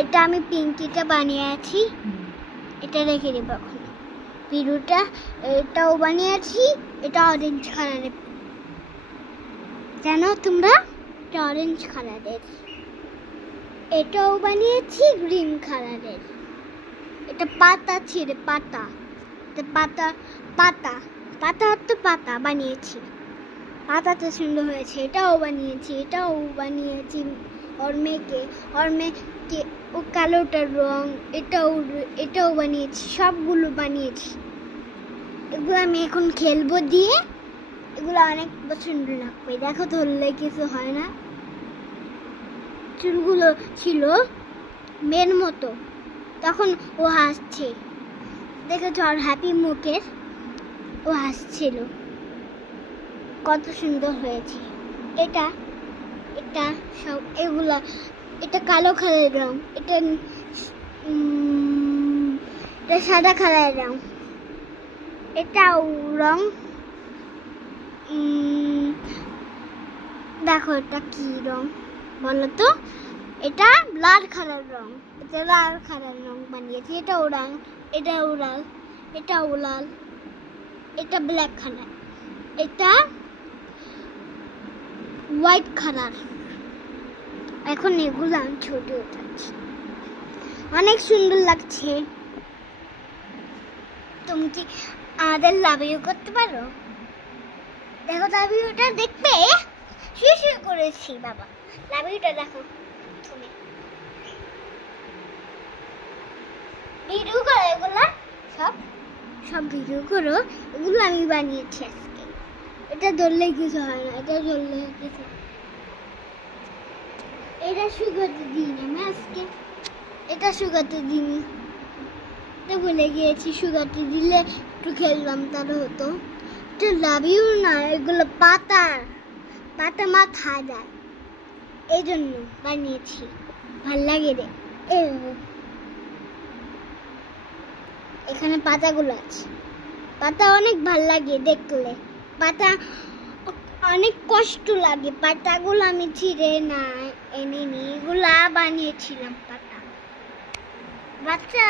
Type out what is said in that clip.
এটা আমি পিঙ্কিটা বানিয়েছি, এটা রেখে দেবো এখন। পিরুটা এটাও বানিয়েছি, এটা অরেঞ্জ কালারের, জানো তোমরা এটা অরেঞ্জ কালারের। এটাও বানিয়েছি গ্রিন কালারের। এটা পাতা ছিল, পাতা, পাতা পাতা পাতা তো পাতা বানিয়েছি, পাতাটা সুন্দর হয়েছে। এটাও বানিয়েছি ওর মেয়েকে ও কালোটার রং, এটাও বানিয়েছি, সবগুলো বানিয়েছি। এগুলো আমি এখন খেলবো দিয়ে, এগুলো অনেক পছন্দ লাগবে। দেখো ধরলে কিছু হয় না। চুলগুলো ছিল মেয়ের মতো, তখন ও হাসছে, দেখেছো আর হ্যাপি মুখের, ও হাসছিল, কত সুন্দর হয়েছে। এটা এটা সব এগুলা, এটা কালো কালারের রং, এটা সাদা কালারের রং, এটাও রং। দেখো এটা কি রং বলো তো? এটা লাল কালার রং, এটা লাল কালার রং বানিয়েছি। এটাও লাল, এটাও লাল, এটাও লাল, এটা ব্ল্যাক কালার, এটা হোয়াইট কালার। এখন এগুলো আমি ছোট উঠাচ্ছি, অনেক সুন্দর লাগছে। তুমি কি আমাদের লাভ ইউ করতে পারো? দেখো লাভ ইউটা দেখবে, শুয়ে করেছি বাবা। লাভ ইউটা দেখো, তুমি ভিডিও করো, এগুলা সব ভিডিও করো। এগুলো আমি বানিয়েছি আজকে। এটা ধরলে কিছু হয় না, এটা ধরলে কিছু, এটা শুকাতে দিইনি আমি আজকে, এটা শুকাতে দিইনি, এটা ভুলে গিয়েছি। শুকাতে দিলে একটু খেললাম তাহলে হতো। এটা লাভ ইউ না, এগুলো পাতা মাথা যায়, এই জন্য বানিয়েছি, ভাল লাগে রে। এখানে পাতাগুলো আছে, পাতা অনেক ভাল লাগে দেখলে। পাতা অনেক কষ্ট লাগে, পাতাগুলো আমি ছিঁড়ে না এনে নিয়ে এগুলা বানিয়েছিলাম পাতা। বাচ্চা